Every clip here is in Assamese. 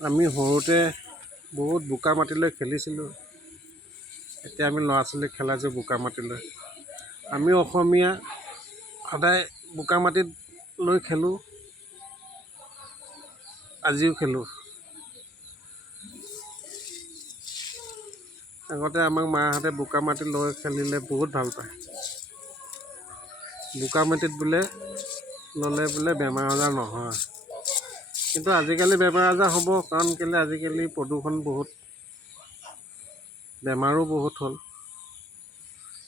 আমি সৰুতে বহুত বোকা মাটিলৈ খেলিছিলোঁ। এতিয়া আমি ল'ৰা ছোৱালীক খেলাইছোঁ বোকা মাটিলৈ। আমি অসমীয়া সদায় বোকা মাটিত লৈ খেলোঁ, আজিও খেলোঁ। আগতে আমাক মাহঁতে বোকা মাটি লৈ খেলিলে বহুত ভাল পায়। বোকা মাটিত বোলে ল'লে বোলে বেমাৰ আজাৰ নহয়। কিন্তু আজিকালি বেমাৰ আজাৰ হ'ব, কাৰণ কেলৈ আজিকালি প্ৰদূষণ বহুত, বেমাৰো বহুত হ'ল।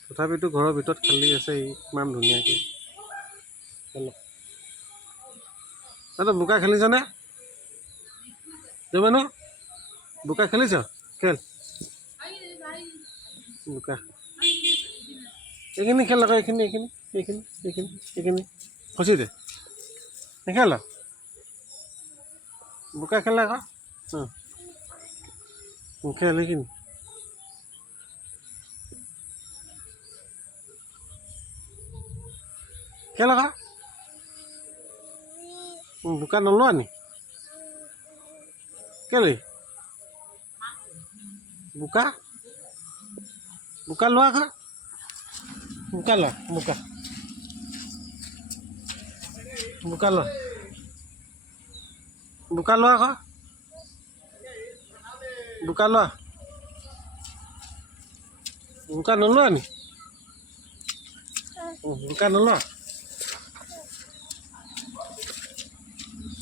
তথাপিতো ঘৰৰ ভিতৰত খেলি আছে ইমান ধুনীয়াকৈ। তই বোকা খেলিছনে? তুমি বোকা খেলিছ? খেল বোকা। এইখিনি খেল আকৌ, এইখিনি খচি দে, নেখেল বোকা খেল আকৌ। খেল এইখিনি। খেল আকৌ। বোকা নলোৱা নি? কেলে? বোকা লোৱা আকৌ। বোকা লোৱা, বোকা লোৱা আকৌ। বোকা লোৱা। বোকা নলোৱা নি? বোকা নলোৱা।